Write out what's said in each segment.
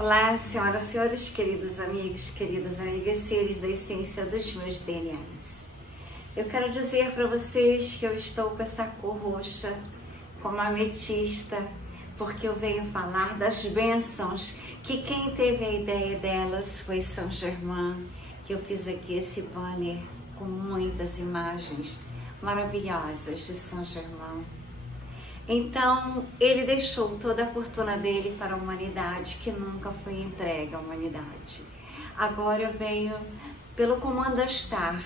Olá, senhoras e senhores, queridos amigos, queridas amigas, seres da essência dos meus DNAs. Eu quero dizer para vocês que eu estou com essa cor roxa, como ametista, porque eu venho falar das bênçãos, que quem teve a ideia delas foi São Germain, que eu fiz aqui esse banner com muitas imagens maravilhosas de São Germain. Então, ele deixou toda a fortuna dele para a humanidade, que nunca foi entregue à humanidade. Agora eu venho, pelo Comando Astar,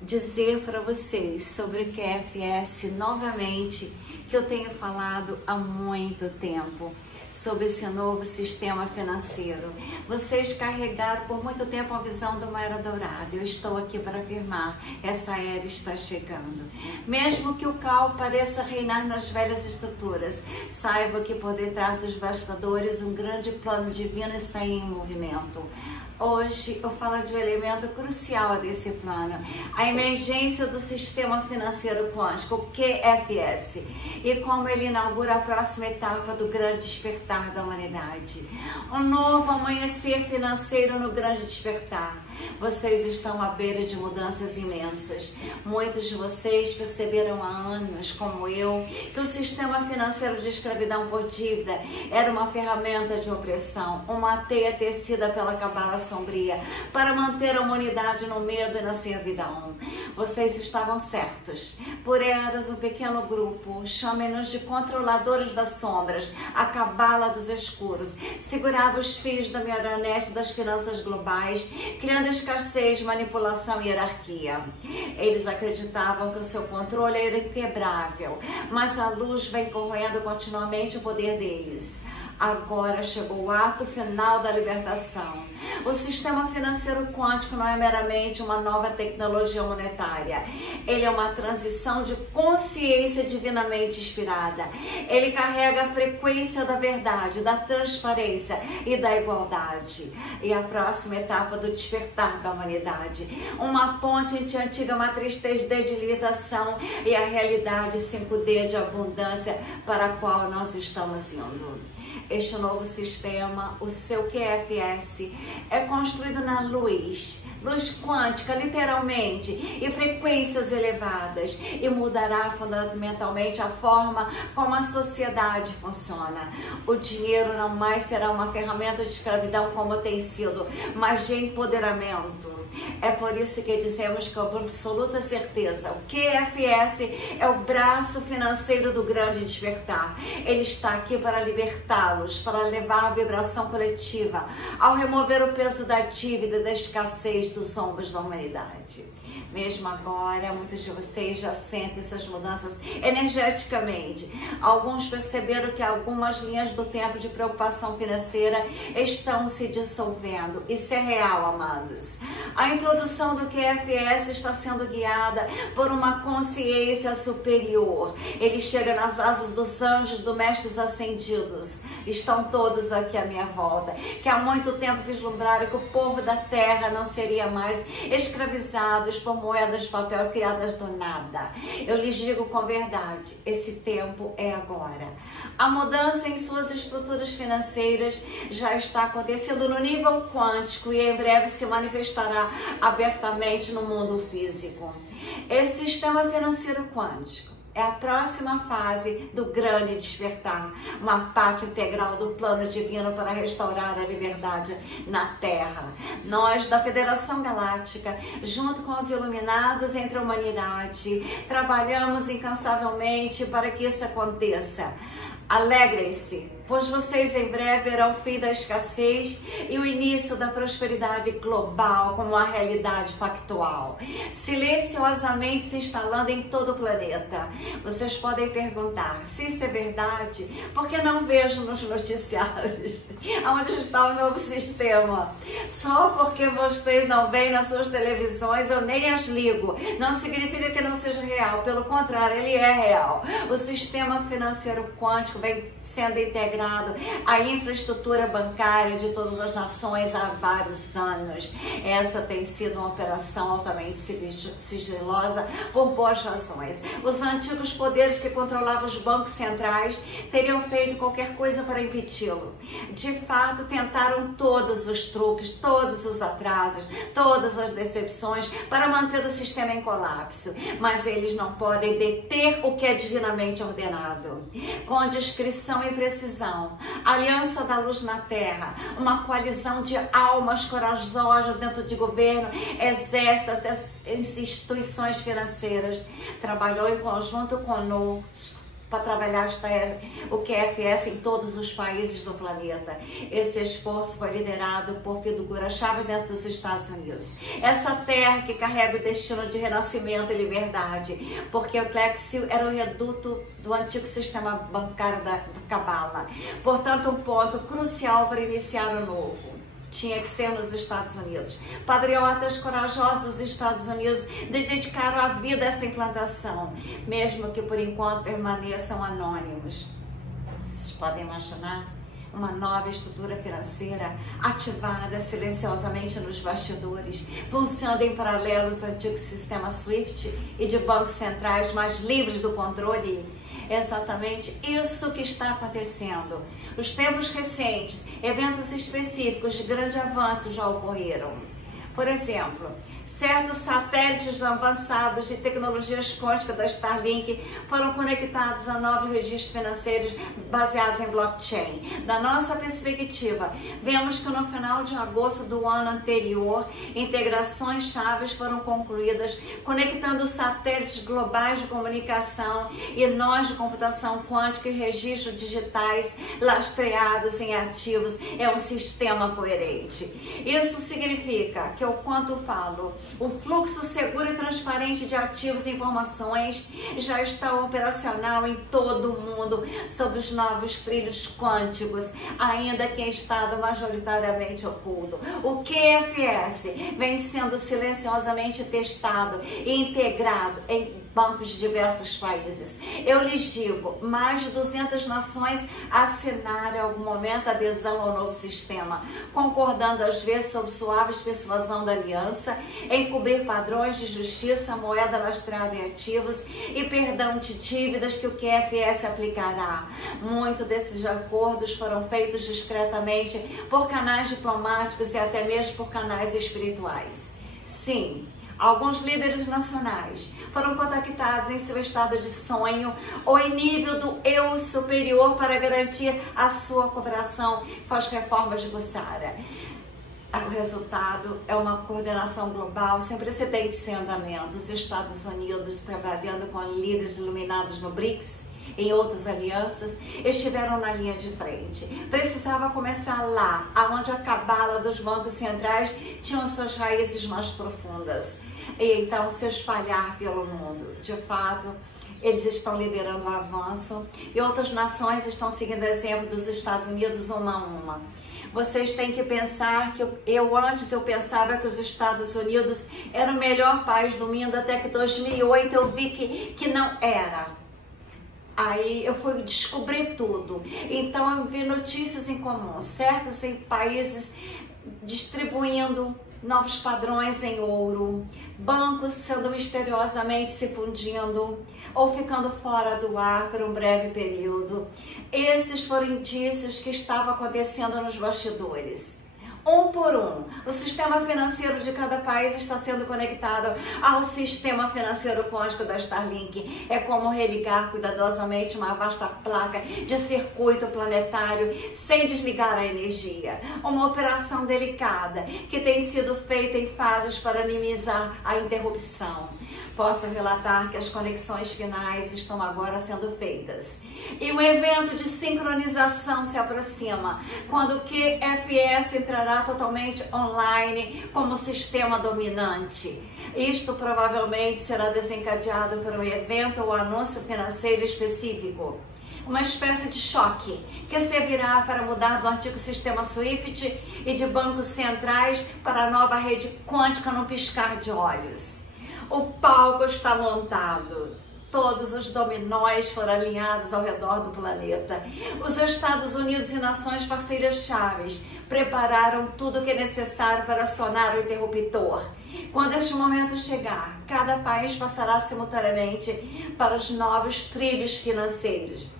dizer para vocês sobre o QFS novamente, que eu tenho falado há muito tempo, sobre esse novo sistema financeiro. Vocês carregaram por muito tempo a visão de uma era dourada. Eu estou aqui para afirmar, essa era está chegando. Mesmo que o caos pareça reinar nas velhas estruturas, saiba que por detrás dos bastidores um grande plano divino está em movimento. Hoje eu falo de um elemento crucial desse plano, a emergência do sistema financeiro quântico, o QFS, e como ele inaugura a próxima etapa do grande despertar da humanidade. Um novo amanhecer financeiro no grande despertar. Vocês estão à beira de mudanças imensas. Muitos de vocês perceberam há anos, como eu, que o sistema financeiro de escravidão por dívida era uma ferramenta de opressão, uma teia tecida pela cabala sombria para manter a humanidade no medo e na servidão. Vocês estavam certos. Por eras, um pequeno grupo, chamem-nos de controladores das sombras, a cabala dos escuros, segurava os fios da marionete das finanças globais, criando escassez, manipulação e hierarquia. Eles acreditavam que o seu controle era inquebrável, mas a luz vem corroendo continuamente o poder deles. Agora chegou o ato final da libertação. O sistema financeiro quântico não é meramente uma nova tecnologia monetária. Ele é uma transição de consciência divinamente inspirada. Ele carrega a frequência da verdade, da transparência e da igualdade. E a próxima etapa do despertar da humanidade. Uma ponte entre a antiga matriz 3D de limitação e a realidade 5D de abundância para a qual nós estamos indo. Este novo sistema, o seu QFS, é construído na luz quântica, literalmente, e frequências elevadas, e mudará fundamentalmente a forma como a sociedade funciona. O dinheiro não mais será uma ferramenta de escravidão como tem sido, mas de empoderamento. É por isso que dizemos com absoluta certeza, o QFS é o braço financeiro do grande despertar. Ele está aqui para libertá-los, para levar a vibração coletiva, ao remover o peso da dívida e da escassez dos ombros da humanidade. Mesmo agora, muitos de vocês já sentem essas mudanças energeticamente. Alguns perceberam que algumas linhas do tempo de preocupação financeira estão se dissolvendo. Isso é real, amados. A introdução do QFS está sendo guiada por uma consciência superior. Ele chega nas asas dos anjos, dos mestres ascendidos. Estão todos aqui à minha volta, que há muito tempo vislumbraram que o povo da terra não seria mais escravizados por moedas de papel criadas do nada. Eu lhes digo com verdade, esse tempo é agora. A mudança em suas estruturas financeiras já está acontecendo no nível quântico e em breve se manifestará abertamente no mundo físico. Esse sistema financeiro quântico é a próxima fase do grande despertar, uma parte integral do plano divino para restaurar a liberdade na Terra. Nós, da Federação Galáctica, junto com os iluminados entre a humanidade, trabalhamos incansavelmente para que isso aconteça. Alegrem-se, pois vocês em breve verão o fim da escassez e o início da prosperidade global como uma realidade factual, silenciosamente se instalando em todo o planeta. Vocês podem perguntar, se isso é verdade, por que não vejo nos noticiários onde está o novo sistema? Só porque vocês não veem nas suas televisões, eu nem as ligo. Não significa que não seja real, pelo contrário, ele é real. O sistema financeiro quântico vem sendo integrado integrado à infraestrutura bancária de todas as nações há vários anos. Essa tem sido uma operação altamente sigilosa por boas razões. Os antigos poderes que controlavam os bancos centrais teriam feito qualquer coisa para impedi-lo. De fato, tentaram todos os truques, todos os atrasos, todas as decepções para manter o sistema em colapso, mas eles não podem deter o que é divinamente ordenado. Com discrição e precisão, Aliança da Luz na Terra, uma coalizão de almas corajosas dentro de governo, exército, até instituições financeiras, trabalhou em conjunto conosco para trabalhar o QFS em todos os países do planeta. Esse esforço foi liderado por figura-chave dentro dos Estados Unidos. Essa terra que carrega o destino de renascimento e liberdade, porque o Clexil era o reduto do antigo sistema bancário da Cabala. Portanto, um ponto crucial para iniciar o novo tinha que ser nos Estados Unidos. Patriotas corajosos dos Estados Unidos dedicaram a vida a essa implantação, mesmo que por enquanto permaneçam anônimos. Vocês podem imaginar uma nova estrutura financeira ativada silenciosamente nos bastidores, funcionando em paralelo aos antigos sistemas SWIFT e de bancos centrais mais livres do controle. É exatamente isso que está acontecendo. Os tempos recentes, eventos específicos de grande avanço já ocorreram. Por exemplo, certos satélites avançados de tecnologias quânticas da Starlink foram conectados a novos registros financeiros baseados em blockchain. Da nossa perspectiva, vemos que no final de agosto do ano anterior, integrações chaves foram concluídas, conectando satélites globais de comunicação e nós de computação quântica e registros digitais lastreados em ativos. É um sistema coerente. Isso significa que, o quanto falo, o fluxo seguro e transparente de ativos e informações já está operacional em todo o mundo sob os novos trilhos quânticos, ainda que em estado majoritariamente oculto. O QFS vem sendo silenciosamente testado e integrado em bancos de diversos países. Eu lhes digo, mais de 200 nações assinaram em algum momento a adesão ao novo sistema, concordando às vezes sob suave persuasão da aliança, em cobrir padrões de justiça, moeda lastreada em ativos e perdão de dívidas que o QFS aplicará. Muitos desses acordos foram feitos discretamente por canais diplomáticos e até mesmo por canais espirituais. Sim, alguns líderes nacionais foram contactados em seu estado de sonho ou em nível do eu superior para garantir a sua cooperação com as reformas de Bussara. O resultado é uma coordenação global sem precedentes em andamento. Os Estados Unidos, trabalhando com líderes iluminados no BRICS, em outras alianças, estiveram na linha de frente. Precisava começar lá, onde a cabala dos bancos centrais tinham suas raízes mais profundas, e então se espalhar pelo mundo. De fato, eles estão liderando o avanço e outras nações estão seguindo o exemplo dos Estados Unidos uma a uma. Vocês têm que pensar que antes eu pensava que os Estados Unidos era o melhor país do mundo, até que 2008 eu vi que não era. Aí eu fui descobrir tudo. Então eu vi notícias em comum, certos em países distribuindo novos padrões em ouro, bancos sendo misteriosamente se fundindo ou ficando fora do ar por um breve período. Esses foram indícios que estavam acontecendo nos bastidores. Um por um, o sistema financeiro de cada país está sendo conectado ao sistema financeiro quântico da Starlink. É como religar cuidadosamente uma vasta placa de circuito planetário sem desligar a energia. Uma operação delicada que tem sido feita em fases para minimizar a interrupção. Posso relatar que as conexões finais estão agora sendo feitas. E um evento de sincronização se aproxima, quando o QFS entrará totalmente online como sistema dominante. Isto provavelmente será desencadeado por um evento ou anúncio financeiro específico. Uma espécie de choque que servirá para mudar do antigo sistema SWIFT e de bancos centrais para a nova rede quântica num piscar de olhos. O palco está montado. Todos os dominóis foram alinhados ao redor do planeta. Os Estados Unidos e nações parceiras chaves prepararam tudo o que é necessário para acionar o interruptor. Quando este momento chegar, cada país passará simultaneamente para os novos trilhos financeiros.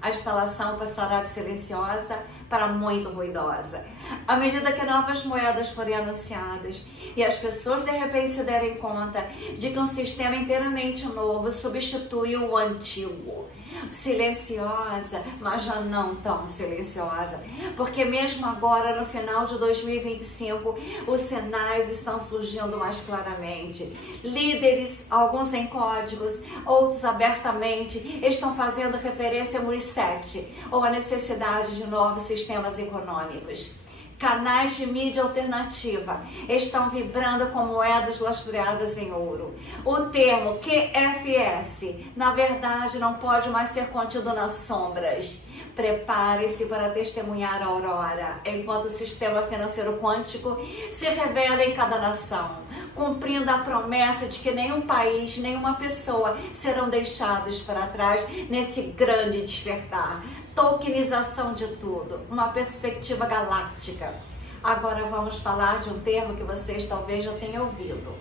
A instalação passará de silenciosa para muito ruidosa. À medida que novas moedas forem anunciadas e as pessoas de repente se derem conta de que um sistema inteiramente novo substitui o antigo. Silenciosa, mas já não tão silenciosa, porque mesmo agora, no final de 2025, os sinais estão surgindo mais claramente. Líderes, alguns em códigos, outros abertamente, estão fazendo referência ao reset ou à necessidade de novos sistemas econômicos. Canais de mídia alternativa estão vibrando com moedas lastreadas em ouro. O termo QFS, na verdade, não pode mais ser contido nas sombras. Prepare-se para testemunhar a aurora, enquanto o sistema financeiro quântico se revela em cada nação, cumprindo a promessa de que nenhum país, nenhuma pessoa serão deixados para trás nesse grande despertar. Tokenização de tudo, uma perspectiva galáctica. Agora vamos falar de um termo que vocês talvez já tenham ouvido.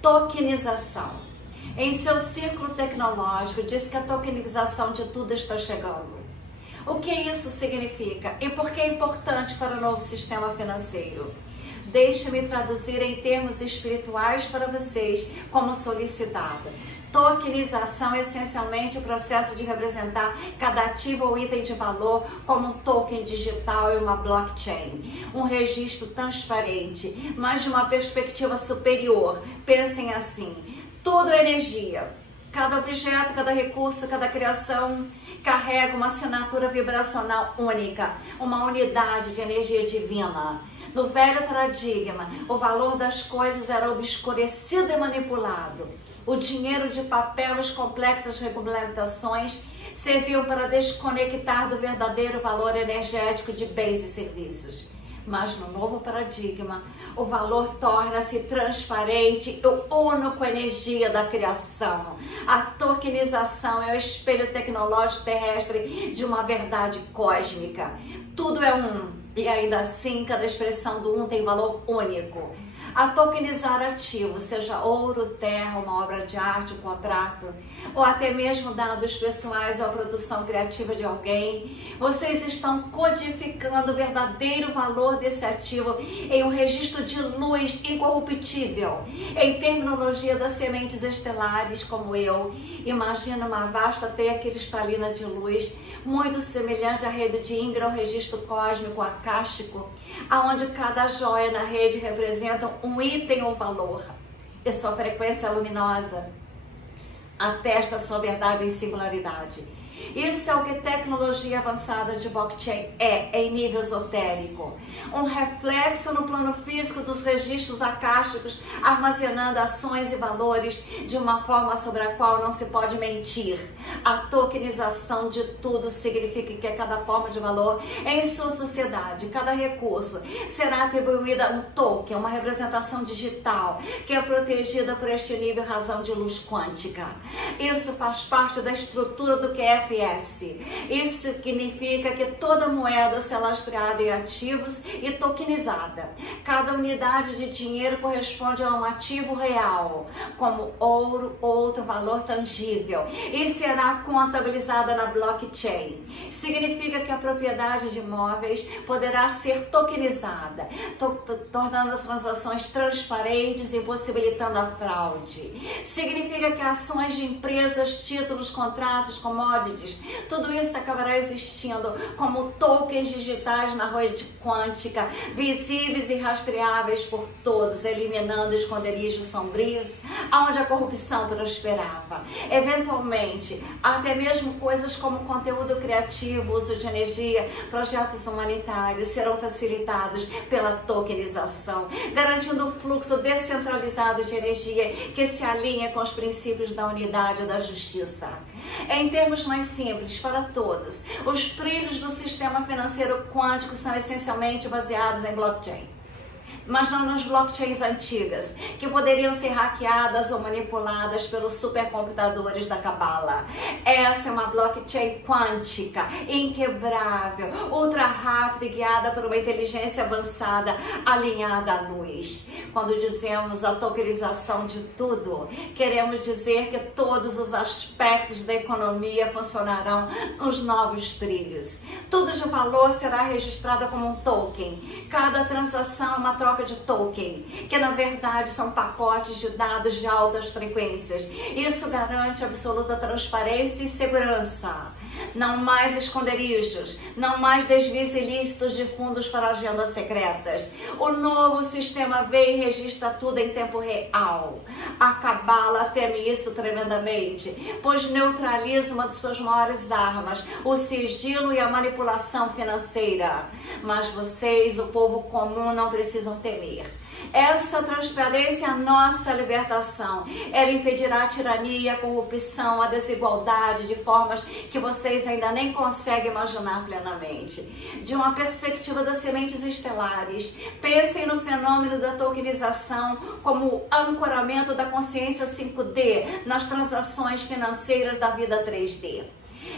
Tokenização. Em seu ciclo tecnológico, diz que a tokenização de tudo está chegando. O que isso significa e por que é importante para o novo sistema financeiro? Deixe-me traduzir em termos espirituais para vocês, como solicitado. Tokenização é essencialmente o processo de representar cada ativo ou item de valor como um token digital e uma blockchain. Um registro transparente, mas de uma perspectiva superior. Pensem assim, tudo é energia. Cada objeto, cada recurso, cada criação carrega uma assinatura vibracional única, uma unidade de energia divina. No velho paradigma, o valor das coisas era obscurecido e manipulado. O dinheiro de papel e as complexas regulamentações serviam para desconectar do verdadeiro valor energético de bens e serviços. Mas no novo paradigma, o valor torna-se transparente e uno com a energia da criação. A tokenização é o espelho tecnológico terrestre de uma verdade cósmica. Tudo é um, e ainda assim cada expressão do um tem valor único. A tokenizar ativo, seja ouro, terra, uma obra de arte, um contrato, ou até mesmo dados pessoais ou produção criativa de alguém, vocês estão codificando o verdadeiro valor desse ativo em um registro de luz incorruptível. Em terminologia das sementes estelares, como eu, imagino uma vasta teia cristalina de luz, muito semelhante à rede de Ingram, um registro cósmico acástico, onde cada joia na rede representa um item ou valor e sua frequência luminosa atesta sua verdade em singularidade. Isso é o que tecnologia avançada de blockchain é em nível esotérico. Um reflexo no plano físico dos registros acásticos, armazenando ações e valores de uma forma sobre a qual não se pode mentir. A tokenização de tudo significa que cada forma de valor em sua sociedade, cada recurso, será atribuída a um token, uma representação digital, que é protegida por este nível razão de luz quântica. Isso faz parte da estrutura do QFS. Isso significa que toda moeda será lastreada em ativos e tokenizada. Cada unidade de dinheiro corresponde a um ativo real, como ouro ou outro valor tangível, e será contabilizada na blockchain. Significa que a propriedade de imóveis poderá ser tokenizada, tornando as transações transparentes e impossibilitando a fraude. Significa que ações de empresas, títulos, contratos, commodities, tudo isso acabará existindo como tokens digitais na rede quântica, visíveis e rastreáveis por todos, eliminando esconderijos sombrios, onde a corrupção prosperava. Eventualmente, até mesmo coisas como conteúdo criativo, uso de energia, projetos humanitários serão facilitados pela tokenização, garantindo o fluxo descentralizado de energia que se alinha com os princípios da unidade e da justiça. Em termos mais simples, para todos, os trilhos do sistema financeiro quântico são essencialmente baseados em blockchain. mas não nas blockchains antigas, que poderiam ser hackeadas ou manipuladas pelos supercomputadores da Cabala. Essa é uma blockchain quântica, inquebrável, ultra rápida e guiada por uma inteligência avançada, alinhada à luz. Quando dizemos a tokenização de tudo, queremos dizer que todos os aspectos da economia funcionarão nos novos trilhos. Tudo de valor será registrado como um token. Cada transação é uma troca de token, que na verdade são pacotes de dados de altas frequências. Isso garante absoluta transparência e segurança. Não mais esconderijos, não mais desvios ilícitos de fundos para agendas secretas. O novo sistema vem e registra tudo em tempo real. A Cabala teme isso tremendamente, pois neutraliza uma de suas maiores armas, o sigilo e a manipulação financeira. Mas vocês, o povo comum, não precisam temer. Essa transparência é a nossa libertação. Ela impedirá a tirania, a corrupção, a desigualdade de formas que vocês ainda nem conseguem imaginar plenamente. De uma perspectiva das sementes estelares, pensem no fenômeno da tokenização como o ancoramento da consciência 5D nas transações financeiras da vida 3D.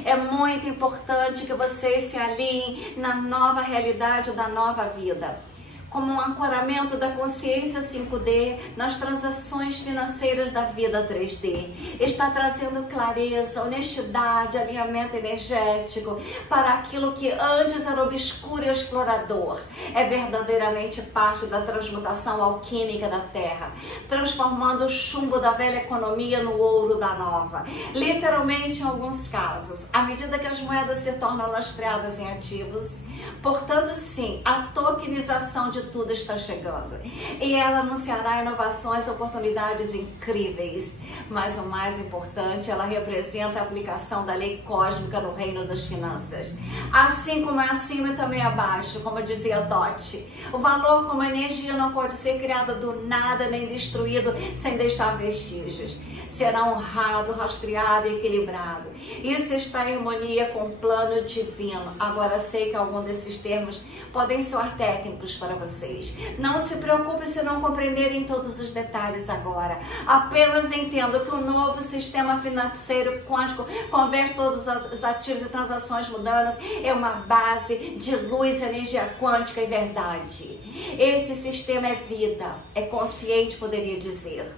É muito importante que vocês se alinhem na nova realidade da nova vida, como um ancoramento da consciência 5D nas transações financeiras da vida 3D. Está trazendo clareza, honestidade, alinhamento energético para aquilo que antes era obscuro e explorador. É verdadeiramente parte da transmutação alquímica da Terra, transformando o chumbo da velha economia no ouro da nova. Literalmente, em alguns casos, à medida que as moedas se tornam lastreadas em ativos. Portanto, sim, a tokenização de tudo está chegando e ela anunciará inovações e oportunidades incríveis, mas o mais importante, ela representa a aplicação da lei cósmica no reino das finanças. Assim como é acima e também abaixo, como dizia Dot, o valor como energia não pode ser criada do nada nem destruído sem deixar vestígios. Será honrado, rastreado e equilibrado. Isso está em harmonia com o plano divino. Agora sei que algum desses termos podem soar técnicos para vocês. Não se preocupe se não compreenderem todos os detalhes agora. Apenas entendo que o novo sistema financeiro quântico converte todos os ativos e transações mundanas em uma base de luz, energia quântica e verdade. Esse sistema é vida, é consciente, poderia dizer.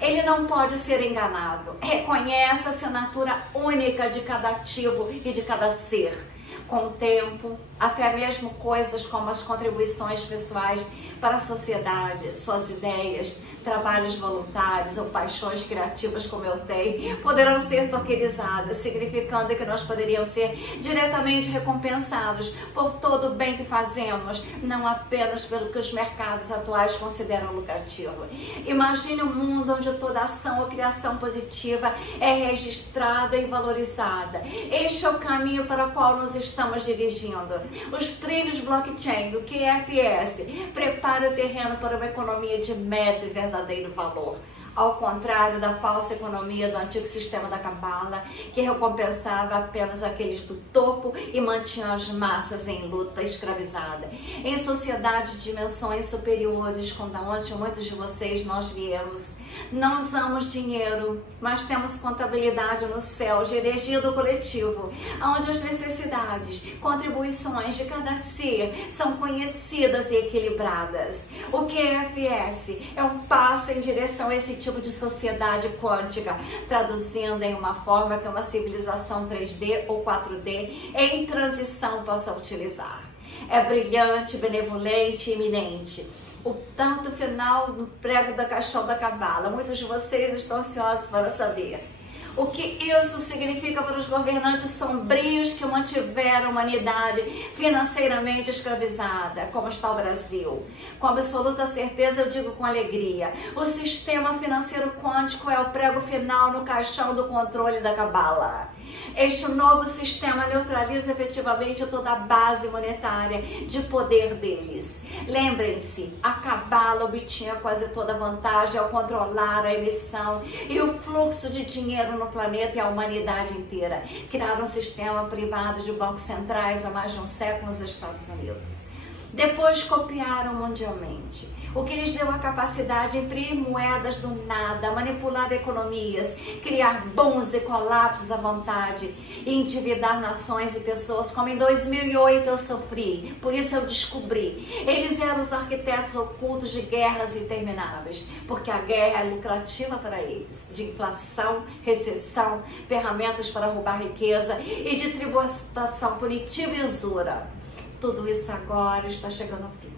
Ele não pode ser enganado. Reconhece a assinatura única de cada ativo e de cada ser. Com o tempo, até mesmo coisas como as contribuições pessoais para a sociedade, suas ideias, trabalhos voluntários ou paixões criativas como eu tenho, poderão ser tokenizadas, significando que nós poderíamos ser diretamente recompensados por todo o bem que fazemos, não apenas pelo que os mercados atuais consideram lucrativo. Imagine um mundo onde toda ação ou criação positiva é registrada e valorizada. Este é o caminho para o qual nos estamos dirigindo. Os trilhos blockchain do QFS preparam o terreno para uma economia de meta e verdadeiro valor. Ao contrário da falsa economia do antigo sistema da Cabala, que recompensava apenas aqueles do topo e mantinha as massas em luta escravizada. Em sociedades de dimensões superiores, como da onde muitos de vocês nós viemos, não usamos dinheiro, mas temos contabilidade no céu de energia do coletivo, onde as necessidades, contribuições de cada ser são conhecidas e equilibradas. O QFS é um passo em direção a esse tipo de sociedade quântica, traduzindo em uma forma que uma civilização 3D ou 4D em transição possa utilizar. É brilhante, benevolente e iminente. O tanto final do prego da caixão da Cabala. Muitos de vocês estão ansiosos para saber. O que isso significa para os governantes sombrios que mantiveram a humanidade financeiramente escravizada, como está o Brasil? Com absoluta certeza, eu digo com alegria, o sistema financeiro quântico é o prego final no caixão do controle da Cabala. Este novo sistema neutraliza efetivamente toda a base monetária de poder deles. Lembrem-se, a Cabala obtinha quase toda a vantagem ao controlar a emissão e o fluxo de dinheiro no planeta e a humanidade inteira. Criaram um sistema privado de bancos centrais há mais de um século nos Estados Unidos. Depois copiaram mundialmente, o que lhes deu a capacidade de imprimir moedas do nada, manipular economias, criar bons e colapsos à vontade e endividar nações e pessoas, como em 2008 eu sofri, por isso eu descobri. Eles eram os arquitetos ocultos de guerras intermináveis, porque a guerra é lucrativa para eles, de inflação, recessão, ferramentas para roubar riqueza e de tributação punitiva e usura. Tudo isso agora está chegando ao fim.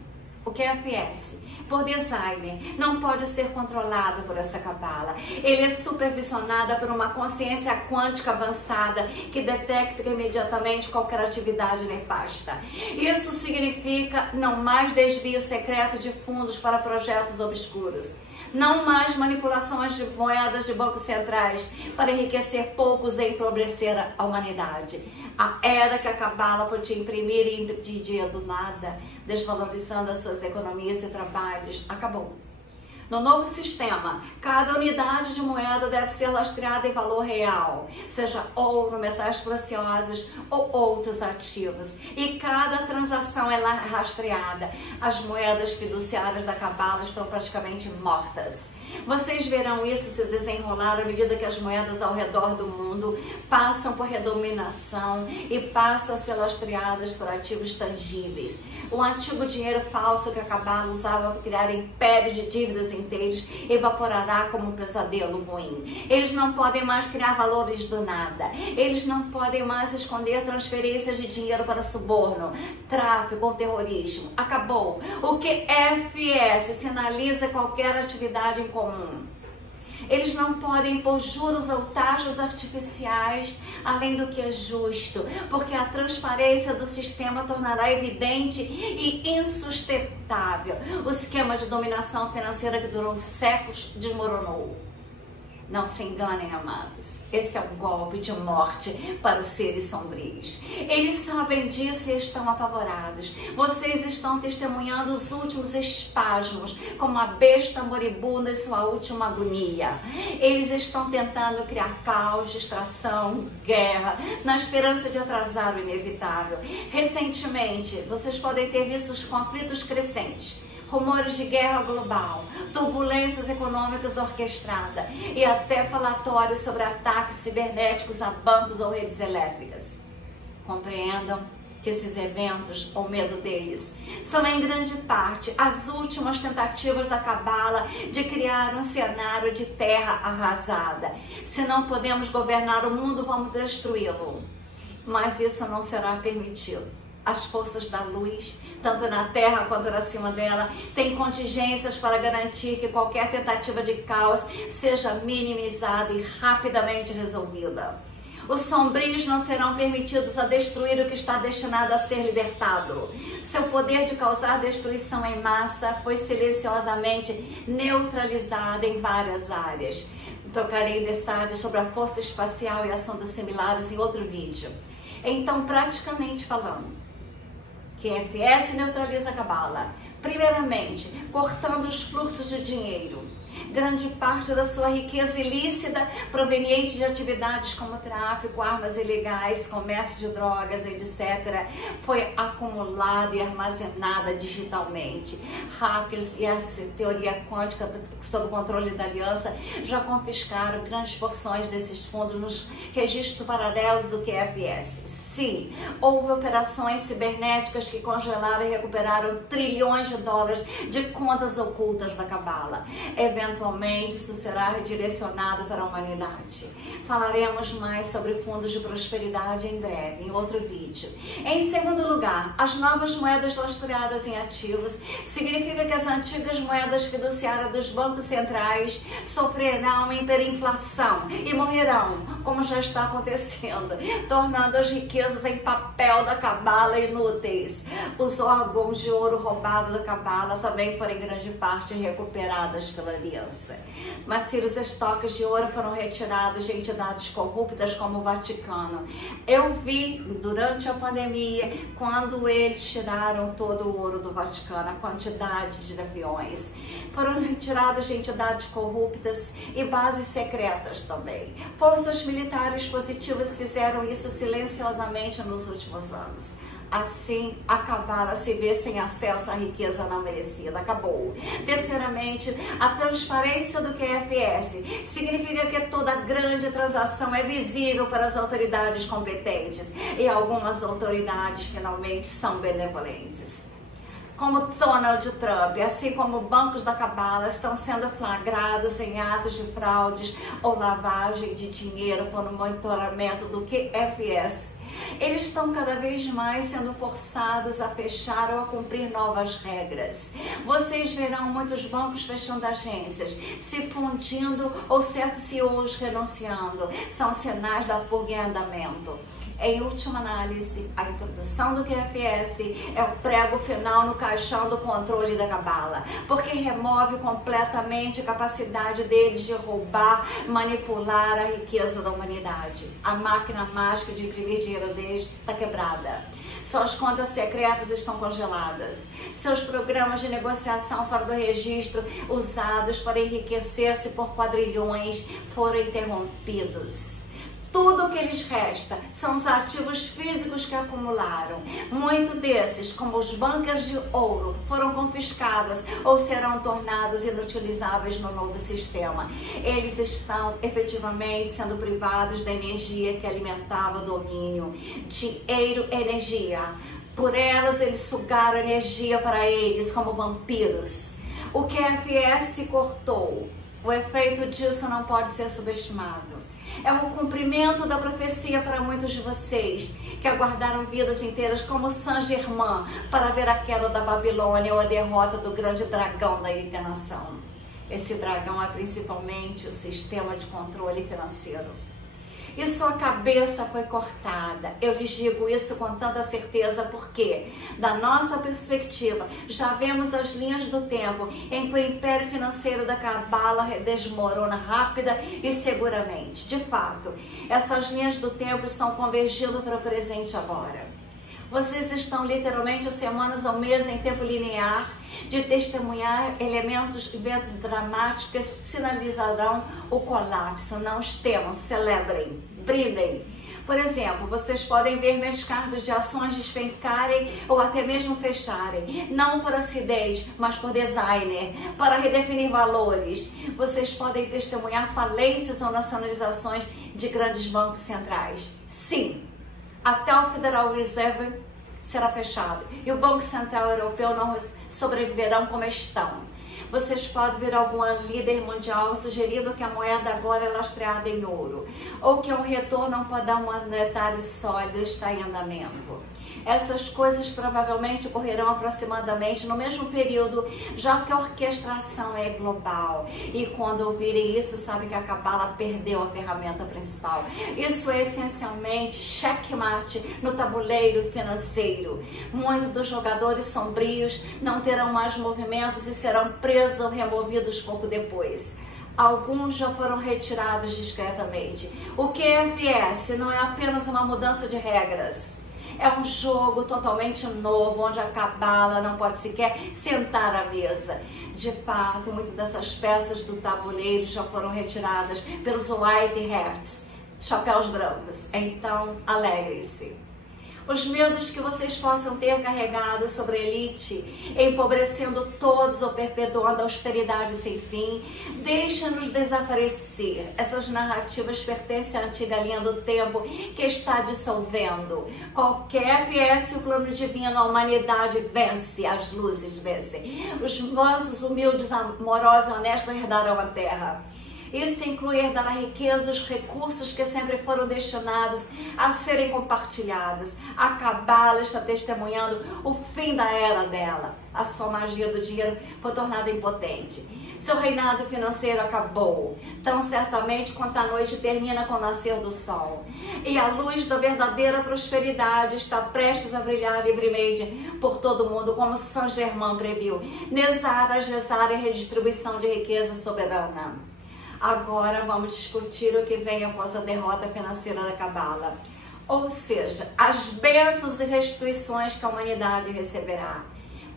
O QFS, por design, não pode ser controlado por essa cabala. Ele é supervisionado por uma consciência quântica avançada que detecta imediatamente qualquer atividade nefasta. Isso significa não mais desvio secreto de fundos para projetos obscuros. Não mais manipulações de moedas de bancos centrais para enriquecer poucos e empobrecer a humanidade. A era que a cabala podia imprimir e impedir do nada, desvalorizando as suas economias e trabalhos, acabou. No novo sistema, cada unidade de moeda deve ser lastreada em valor real, seja ouro, metais preciosos ou outros ativos. E cada transação é rastreada. As moedas fiduciárias da cabala estão praticamente mortas. Vocês verão isso se desenrolar à medida que as moedas ao redor do mundo passam por redominação e passam a ser lastreadas por ativos tangíveis. O antigo dinheiro falso que a cabala usava para criar impérios de dívidas inteiros evaporará como um pesadelo ruim. Eles não podem mais criar valores do nada. Eles não podem mais esconder transferências de dinheiro para suborno, tráfico ou terrorismo. Acabou. O QFS sinaliza qualquer atividade em comum. Eles não podem impor juros ou taxas artificiais além do que é justo, porque a transparência do sistema tornará evidente e insustentável. O esquema de dominação financeira que durou séculos desmoronou. Não se enganem, amados. Esse é um golpe de morte para os seres sombrios. Eles sabem disso e estão apavorados. Vocês estão testemunhando os últimos espasmos, como a besta moribunda em sua última agonia. Eles estão tentando criar caos, distração, guerra, na esperança de atrasar o inevitável. Recentemente, vocês podem ter visto os conflitos crescentes, rumores de guerra global, turbulências econômicas orquestradas e até falatórios sobre ataques cibernéticos a bancos ou redes elétricas. Compreendam que esses eventos, ou medo deles, são em grande parte as últimas tentativas da cabala de criar um cenário de terra arrasada. Se não podemos governar o mundo, vamos destruí-lo. Mas isso não será permitido. As forças da luz, tanto na terra quanto acima dela, têm contingências para garantir que qualquer tentativa de caos seja minimizada e rapidamente resolvida. Os sombrios não serão permitidos a destruir o que está destinado a ser libertado. Seu poder de causar destruição em massa foi silenciosamente neutralizado em várias áreas. Trocarei detalhes sobre a força espacial e assuntos similares em outro vídeo. Então, praticamente falando, QFS neutraliza a cabala. Primeiramente, cortando os fluxos de dinheiro. Grande parte da sua riqueza ilícita, proveniente de atividades como tráfico, armas ilegais, comércio de drogas, etc., foi acumulada e armazenada digitalmente. Hackers e a teoria quântica sob o controle da aliança já confiscaram grandes porções desses fundos nos registros paralelos do QFS. Sim, houve operações cibernéticas que congelaram e recuperaram trilhões de dólares de contas ocultas da cabala. Eventualmente, isso será redirecionado para a humanidade. Falaremos mais sobre fundos de prosperidade em breve, em outro vídeo. Em segundo lugar, as novas moedas lastreadas em ativos significa que as antigas moedas fiduciárias dos bancos centrais sofrerão hiperinflação e morrerão, como já está acontecendo, tornando as riquezas em papel da cabala inúteis. Os órgãos de ouro roubados da cabala também foram em grande parte recuperadas pela aliança. Mas se os estoques de ouro foram retirados de entidades corruptas como o Vaticano. Eu vi durante a pandemia quando eles tiraram todo o ouro do Vaticano, a quantidade de aviões. Foram retirados de entidades corruptas e bases secretas também. Forças militares positivas fizeram isso silenciosamente nos últimos anos. Assim, a Cabala se vê sem acesso à riqueza não merecida. Acabou. Terceiramente, a transparência do QFS significa que toda grande transação é visível para as autoridades competentes e algumas autoridades finalmente são benevolentes. Como Donald Trump, assim como bancos da Cabala estão sendo flagrados em atos de fraudes ou lavagem de dinheiro por um monitoramento do QFS, eles estão cada vez mais sendo forçados a fechar ou a cumprir novas regras. Vocês verão muitos bancos fechando agências, se fundindo ou certos CEOs renunciando. São sinais da purga em andamento. Em última análise, a introdução do QFS é o prego final no caixão do controle da Cabala, porque remove completamente a capacidade deles de roubar, manipular a riqueza da humanidade. A máquina mágica de imprimir dinheiro deles está quebrada. Suas contas secretas estão congeladas. Seus programas de negociação fora do registro, usados para enriquecer-se por quadrilhões, foram interrompidos. Tudo o que lhes resta são os ativos físicos que acumularam. Muitos desses, como os bunkers de ouro, foram confiscados ou serão tornados inutilizáveis no novo sistema. Eles estão efetivamente sendo privados da energia que alimentava o domínio. Dinheiro, energia. Por elas, eles sugaram energia para eles como vampiros. O QFS se cortou. O efeito disso não pode ser subestimado. É o cumprimento da profecia para muitos de vocês que aguardaram vidas inteiras como Saint-Germain para ver a queda da Babilônia ou a derrota do grande dragão da encarnação. Esse dragão é principalmente o sistema de controle financeiro. E sua cabeça foi cortada. Eu lhes digo isso com tanta certeza porque, da nossa perspectiva, já vemos as linhas do tempo em que o império financeiro da Cabala desmorona rápida e seguramente. De fato, essas linhas do tempo estão convergindo para o presente agora. Vocês estão literalmente semanas ou meses em tempo linear de testemunhar eventos dramáticos que sinalizarão o colapso. Não os temam, celebrem, brindem. Por exemplo, vocês podem ver mercados de ações despencarem ou até mesmo fecharem, não por acidez, mas por designer, para redefinir valores. Vocês podem testemunhar falências ou nacionalizações de grandes bancos centrais. Sim, até o Federal Reserve será fechado e o Banco Central Europeu não sobreviverão como estão. Vocês podem ver algum líder mundial sugerindo que a moeda agora é lastreada em ouro ou que um retorno a um padrão monetário sólido está em andamento. Essas coisas provavelmente ocorrerão aproximadamente no mesmo período, já que a orquestração é global. E quando ouvirem isso, sabem que a Cabala perdeu a ferramenta principal. Isso é essencialmente checkmate no tabuleiro financeiro. Muitos dos jogadores sombrios não terão mais movimentos e serão presos ou removidos pouco depois. Alguns já foram retirados discretamente. O QFS não é apenas uma mudança de regras. É um jogo totalmente novo, onde a Cabala não pode sequer sentar à mesa. De fato, muitas dessas peças do tabuleiro já foram retiradas pelos White Hats, chapéus brancos. Então, alegrem-se. Os medos que vocês possam ter carregado sobre a elite, empobrecendo todos ou perpetuando a austeridade sem fim, deixa-nos desaparecer. Essas narrativas pertencem à antiga linha do tempo que está dissolvendo. Qualquer viesse o plano divino, a humanidade vence, as luzes vencem. Os mansos, humildes, amorosos e honestos herdarão a terra. Isso inclui herdar a riqueza, os recursos que sempre foram destinados a serem compartilhados. A Cabala está testemunhando o fim da era dela. A sua magia do dinheiro foi tornada impotente. Seu reinado financeiro acabou, tão certamente quanto a noite termina com o nascer do sol. E a luz da verdadeira prosperidade está prestes a brilhar livremente por todo o mundo, como Saint-Germain previu. Nezara, Gesara e redistribuição de riqueza soberana. Agora vamos discutir o que vem após a derrota financeira da Cabala. Ou seja, as bênçãos e restituições que a humanidade receberá.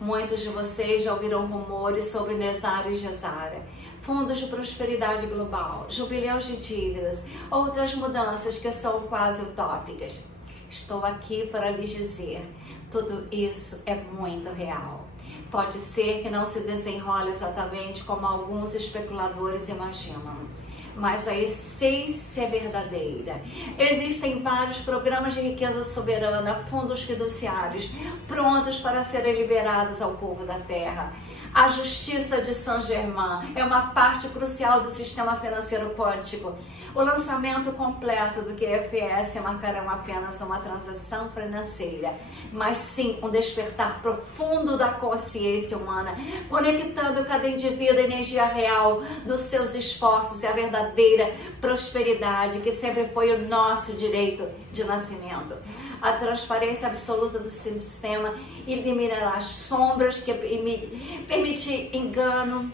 Muitos de vocês já ouviram rumores sobre Nezara e Gesara, fundos de prosperidade global, jubileus de dívidas, outras mudanças que são quase utópicas. Estou aqui para lhes dizer, Tudo isso é muito real. Pode ser que não se desenrole exatamente como alguns especuladores imaginam, mas a essência é verdadeira. Existem vários programas de riqueza soberana, fundos fiduciários, prontos para serem liberados ao povo da terra. A justiça de Saint-Germain é uma parte crucial do sistema financeiro quântico. O lançamento completo do QFS marcará apenas uma transação financeira, mas sim um despertar profundo da consciência humana, conectando cada indivíduo à energia real dos seus esforços e à verdadeira prosperidade, que sempre foi o nosso direito de nascimento. A transparência absoluta do sistema eliminará as sombras que permitem engano,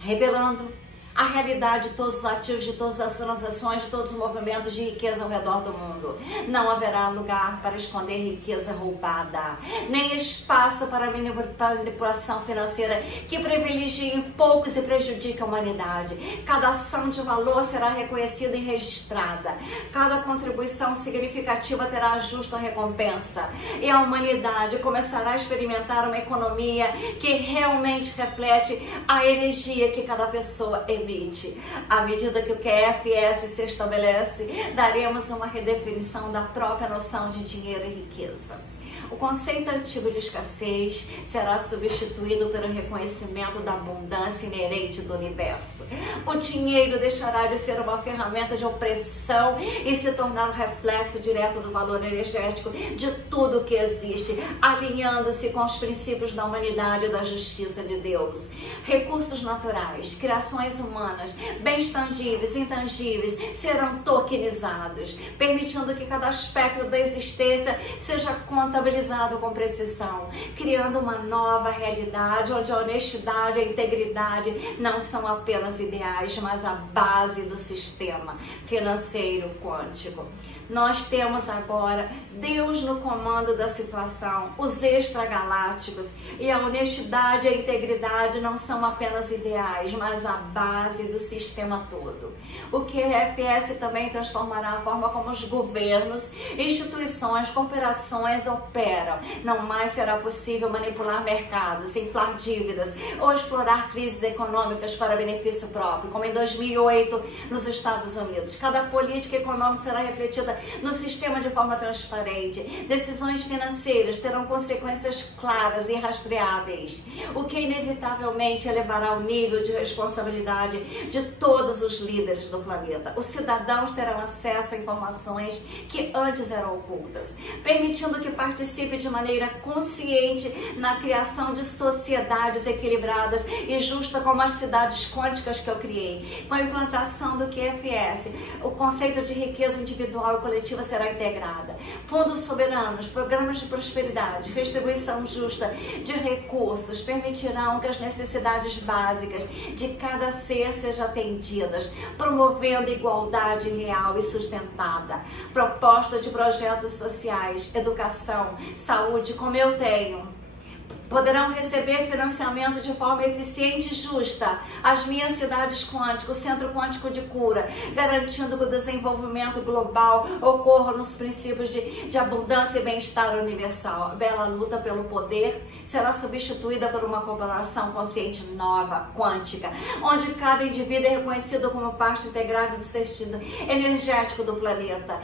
revelando a realidade de todos os ativos, de todas as transações, de todos os movimentos de riqueza ao redor do mundo. Não haverá lugar para esconder riqueza roubada, nem espaço para manipulação financeira que privilegie poucos e prejudique a humanidade. Cada ação de valor será reconhecida e registrada. Cada contribuição significativa terá a justa recompensa. E a humanidade começará a experimentar uma economia que realmente reflete a energia que cada pessoa emite. À medida que o QFS se estabelece, daremos uma redefinição da própria noção de dinheiro e riqueza. O conceito antigo de escassez será substituído pelo reconhecimento da abundância inerente do universo. O dinheiro deixará de ser uma ferramenta de opressão e se tornar um reflexo direto do valor energético de tudo que existe, alinhando-se com os princípios da humanidade e da justiça de Deus. Recursos naturais, criações humanas, bens tangíveis e intangíveis serão tokenizados, permitindo que cada aspecto da existência seja contabilizado com precisão, criando uma nova realidade onde a honestidade e a integridade não são apenas ideais, mas a base do sistema financeiro quântico. Nós temos agora Deus no comando da situação, os extragalácticos, e a honestidade e a integridade não são apenas ideais, mas a base do sistema todo. O QFS também transformará a forma como os governos, instituições, corporações operam. Não mais será possível manipular mercados, inflar dívidas ou explorar crises econômicas para benefício próprio, como em 2008 nos Estados Unidos. Cada política econômica será refletida no sistema de forma transparente. Decisões financeiras terão consequências claras e rastreáveis, o que inevitavelmente elevará o nível de responsabilidade de todos os líderes do planeta. Os cidadãos terão acesso a informações que antes eram ocultas, permitindo que participe de maneira consciente na criação de sociedades equilibradas e justas, como as cidades quânticas que eu criei. Com a implantação do QFS, o conceito de riqueza individual e coletiva será integrada. Fundos soberanos, programas de prosperidade, distribuição justa de recursos permitirão que as necessidades básicas de cada ser sejam atendidas, promovendo igualdade real e sustentada. Proposta de projetos sociais, educação, saúde, como eu tenho, poderão receber financiamento de forma eficiente e justa. As minhas cidades quânticas, o Centro Quântico de Cura, garantindo que o desenvolvimento global ocorra nos princípios de abundância e bem-estar universal. A bela luta pelo poder será substituída por uma corporação consciente nova, quântica, onde cada indivíduo é reconhecido como parte integrada do sentido energético do planeta.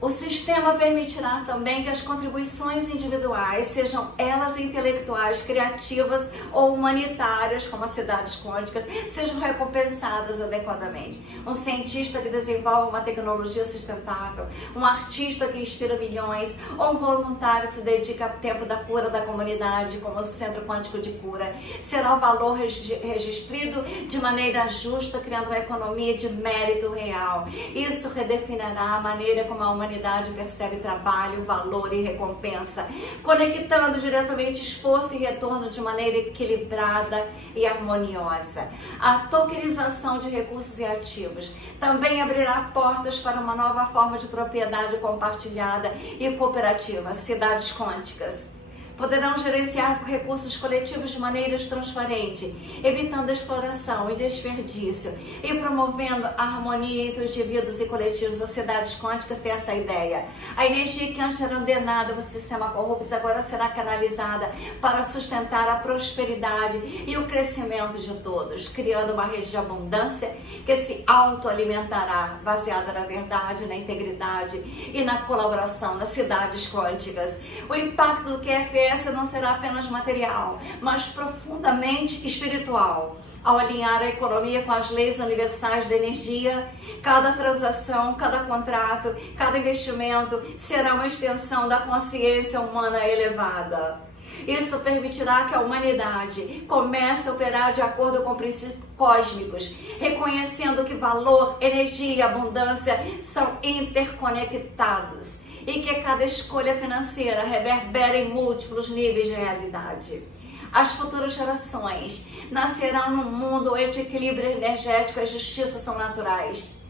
O sistema permitirá também que as contribuições individuais, sejam elas intelectuais, criativas ou humanitárias, como as cidades quânticas, sejam recompensadas adequadamente. Um cientista que desenvolve uma tecnologia sustentável, um artista que inspira milhões, ou um voluntário que se dedica ao tempo da cura da comunidade, como o Centro Quântico de Cura, será o valor registrado de maneira justa, criando uma economia de mérito real. Isso redefinirá a maneira como a humanidade percebe trabalho, valor e recompensa, conectando diretamente esforço e retorno de maneira equilibrada e harmoniosa. A tokenização de recursos e ativos também abrirá portas para uma nova forma de propriedade compartilhada e cooperativa, cidades quânticas. poderão gerenciar recursos coletivos de maneira transparente, evitando exploração e desperdício e promovendo a harmonia entre os indivíduos e coletivos. As cidades quânticas têm essa ideia. A energia que antes era ordenada no sistema corrupto agora será canalizada para sustentar a prosperidade e o crescimento de todos, criando uma rede de abundância que se autoalimentará, baseada na verdade, na integridade e na colaboração nas cidades quânticas. O impacto do QFS não será apenas material, mas profundamente espiritual. Ao alinhar a economia com as leis universais da energia, cada transação, cada contrato, cada investimento será uma extensão da consciência humana elevada. Isso permitirá que a humanidade comece a operar de acordo com princípios cósmicos, reconhecendo que valor, energia e abundância são interconectados e que cada escolha financeira reverbera em múltiplos níveis de realidade. As futuras gerações nascerão num mundo onde o equilíbrio energético e a justiça são naturais,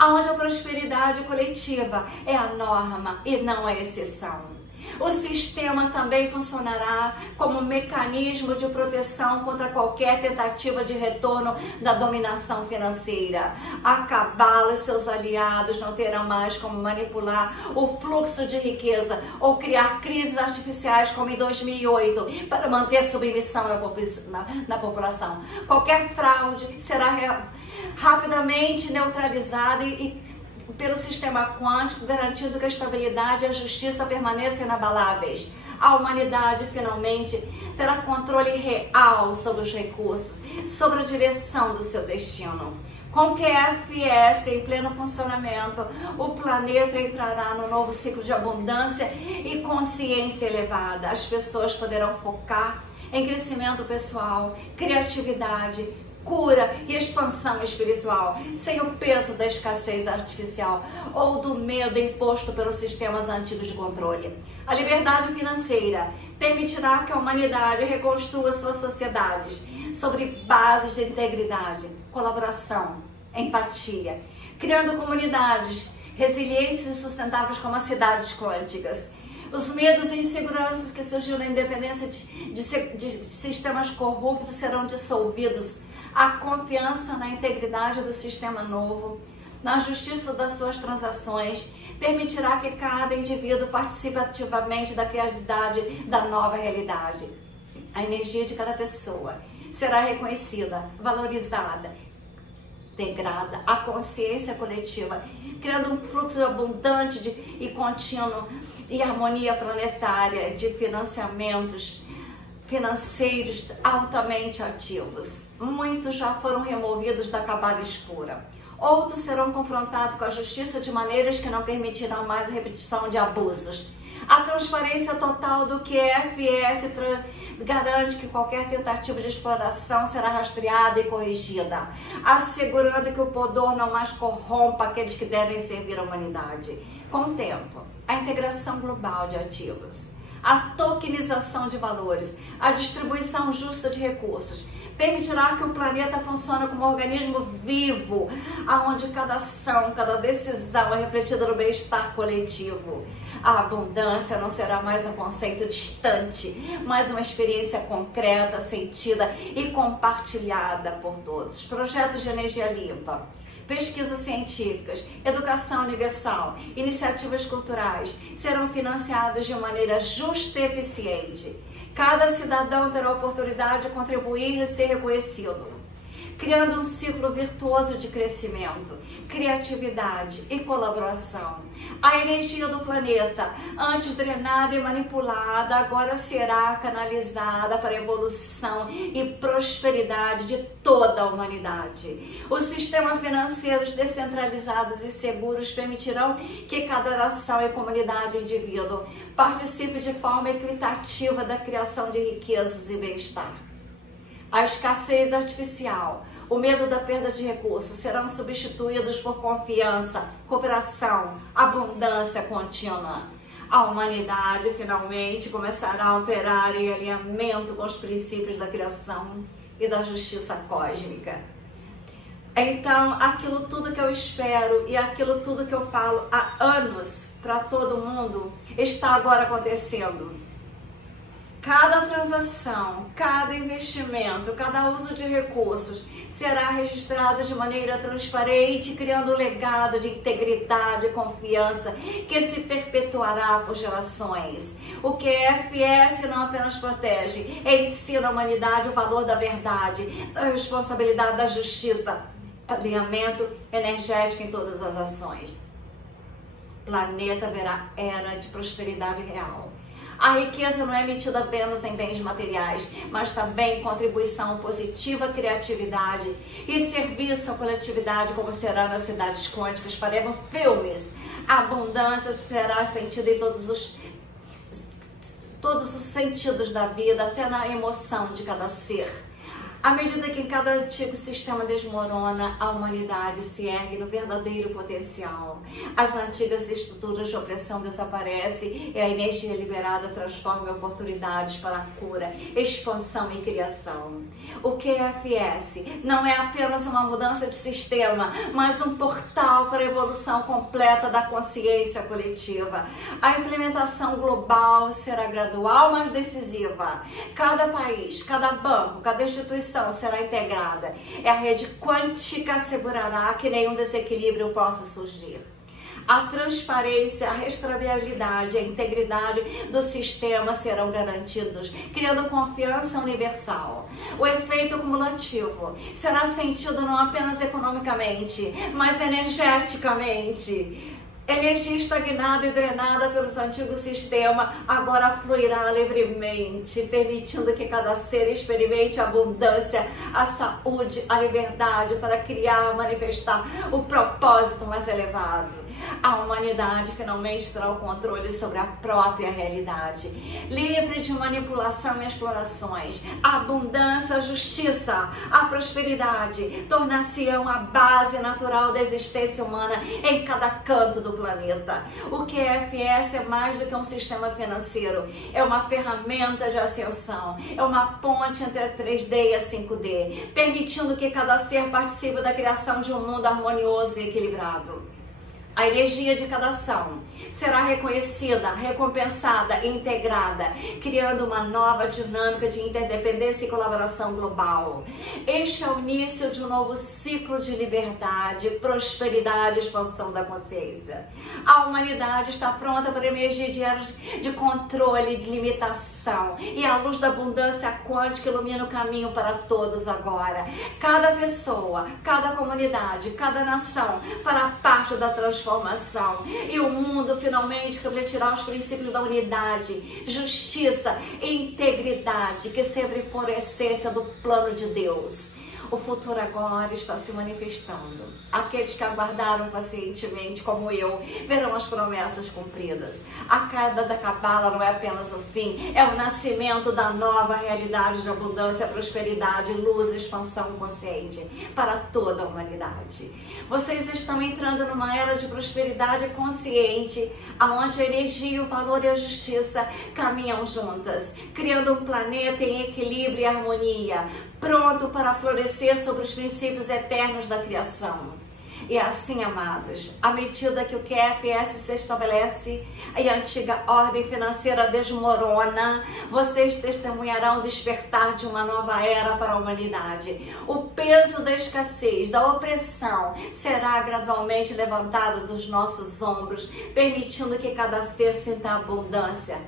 onde a prosperidade coletiva é a norma e não a exceção. O sistema também funcionará como um mecanismo de proteção contra qualquer tentativa de retorno da dominação financeira. A Cabala e seus aliados não terão mais como manipular o fluxo de riqueza ou criar crises artificiais como em 2008 para manter submissão na população. Qualquer fraude será rapidamente neutralizada pelo sistema quântico, garantindo que a estabilidade e a justiça permaneçam inabaláveis. A humanidade finalmente terá controle real sobre os recursos, sobre a direção do seu destino. Com o QFS em pleno funcionamento, o planeta entrará no novo ciclo de abundância e consciência elevada. As pessoas poderão focar em crescimento pessoal, criatividade, cura e expansão espiritual, sem o peso da escassez artificial ou do medo imposto pelos sistemas antigos de controle. A liberdade financeira permitirá que a humanidade reconstrua suas sociedades sobre bases de integridade, colaboração, empatia, criando comunidades resilientes e sustentáveis como as cidades quânticas. Os medos e inseguranças que surgiram na independência de sistemas corruptos serão dissolvidos. A confiança na integridade do sistema novo, na justiça das suas transações, permitirá que cada indivíduo participe ativamente da criatividade da nova realidade. A energia de cada pessoa será reconhecida, valorizada, integrada à consciência coletiva, criando um fluxo abundante e contínuo e harmonia planetária de financiamentos financeiros altamente ativos. Muitos já foram removidos da cabala escura. Outros serão confrontados com a justiça de maneiras que não permitirão mais a repetição de abusos. A transparência total do QFS garante que qualquer tentativa de exploração será rastreada e corrigida, assegurando que o poder não mais corrompa aqueles que devem servir a humanidade. Com o tempo, a integração global de ativos, a tokenização de valores, a distribuição justa de recursos, permitirá que o planeta funcione como um organismo vivo, onde cada ação, cada decisão é refletida no bem-estar coletivo. A abundância não será mais um conceito distante, mas uma experiência concreta, sentida e compartilhada por todos. Projetos de energia limpa, pesquisas científicas, educação universal, iniciativas culturais serão financiados de maneira justa e eficiente. Cada cidadão terá a oportunidade de contribuir e ser reconhecido, criando um ciclo virtuoso de crescimento, criatividade e colaboração. A energia do planeta, antes drenada e manipulada, agora será canalizada para a evolução e prosperidade de toda a humanidade. Os sistemas financeiros descentralizados e seguros permitirão que cada nação e comunidade e indivíduo participe de forma equitativa da criação de riquezas e bem-estar. A escassez artificial, o medo da perda de recursos serão substituídos por confiança, cooperação, abundância contínua. A humanidade finalmente começará a operar em alinhamento com os princípios da criação e da justiça cósmica. Então, aquilo tudo que eu espero e aquilo tudo que eu falo há anos para todo mundo está agora acontecendo. Cada transação, cada investimento, cada uso de recursos será registrado de maneira transparente, criando um legado de integridade e confiança que se perpetuará por gerações. O QFS não apenas protege, ensina a humanidade o valor da verdade, da responsabilidade, da justiça, alinhamento energético em todas as ações. O planeta verá era de prosperidade real. A riqueza não é emitida apenas em bens materiais, mas também em contribuição positiva à criatividade e serviço à coletividade, como será nas cidades quânticas. Faremos filmes. A abundância será sentida em todos os sentidos da vida, até na emoção de cada ser. À medida que em cada antigo sistema desmorona, a humanidade se ergue no verdadeiro potencial. As antigas estruturas de opressão desaparecem e a energia liberada transforma em oportunidades para a cura, expansão e criação. O QFS não é apenas uma mudança de sistema, mas um portal para a evolução completa da consciência coletiva. A implementação global será gradual, mas decisiva. Cada país, cada banco, cada instituição será integrada. E a rede quântica assegurará que nenhum desequilíbrio possa surgir. A transparência, a rastreabilidade e a integridade do sistema serão garantidos, criando confiança universal. O efeito cumulativo será sentido não apenas economicamente, mas energeticamente. Energia estagnada e drenada pelos antigos sistemas agora fluirá livremente, permitindo que cada ser experimente a abundância, a saúde, a liberdade para criar, manifestar o propósito mais elevado. A humanidade finalmente terá o controle sobre a própria realidade, livre de manipulação e explorações. A abundância, a justiça, a prosperidade tornar-se-ão a base natural da existência humana em cada canto do planeta. O QFS é mais do que um sistema financeiro, é uma ferramenta de ascensão, é uma ponte entre a 3D e a 5D, permitindo que cada ser participe da criação de um mundo harmonioso e equilibrado. A energia de cada ação será reconhecida, recompensada e integrada, criando uma nova dinâmica de interdependência e colaboração global. Este é o início de um novo ciclo de liberdade, prosperidade e expansão da consciência. A humanidade está pronta para emergir de eras de controle, de limitação, e a luz da abundância quântica ilumina o caminho para todos agora. Cada pessoa, cada comunidade, cada nação fará parte da transformação, e o mundo finalmente refletirá os princípios da unidade, justiça e integridade que sempre foram a essência do plano de Deus. O futuro agora está se manifestando. Aqueles que aguardaram pacientemente, como eu, verão as promessas cumpridas. A queda da cabala não é apenas o fim, é o nascimento da nova realidade de abundância, prosperidade, luz e expansão consciente para toda a humanidade. Vocês estão entrando numa era de prosperidade consciente, onde a energia, o valor e a justiça caminham juntas, criando um planeta em equilíbrio e harmonia, pronto para florescer sobre os princípios eternos da criação. E assim, amados, à medida que o QFS se estabelece e a antiga ordem financeira desmorona, vocês testemunharão o despertar de uma nova era para a humanidade. O peso da escassez, da opressão, será gradualmente levantado dos nossos ombros, permitindo que cada ser sinta a abundância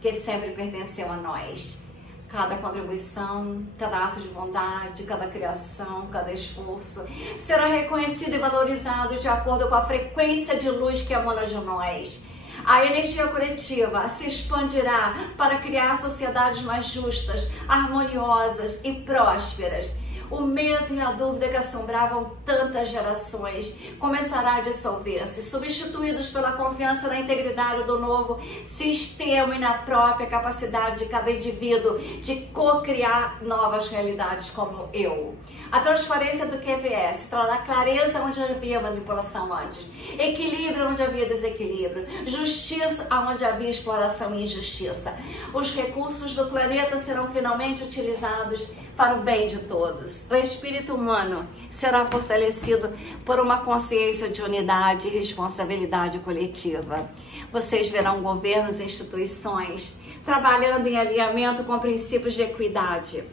que sempre pertenceu a nós. Cada contribuição, cada ato de bondade, cada criação, cada esforço será reconhecido e valorizado de acordo com a frequência de luz que emana de nós. A energia coletiva se expandirá para criar sociedades mais justas, harmoniosas e prósperas. O medo e a dúvida que assombravam tantas gerações começará a dissolver-se, substituídos pela confiança na integridade do novo sistema e na própria capacidade de cada indivíduo de co-criar novas realidades como eu. A transparência do QFS trará clareza onde havia manipulação antes, equilíbrio onde havia desequilíbrio, justiça onde havia exploração e injustiça. Os recursos do planeta serão finalmente utilizados para o bem de todos. O espírito humano será fortalecido por uma consciência de unidade e responsabilidade coletiva. Vocês verão governos e instituições trabalhando em alinhamento com princípios de equidade.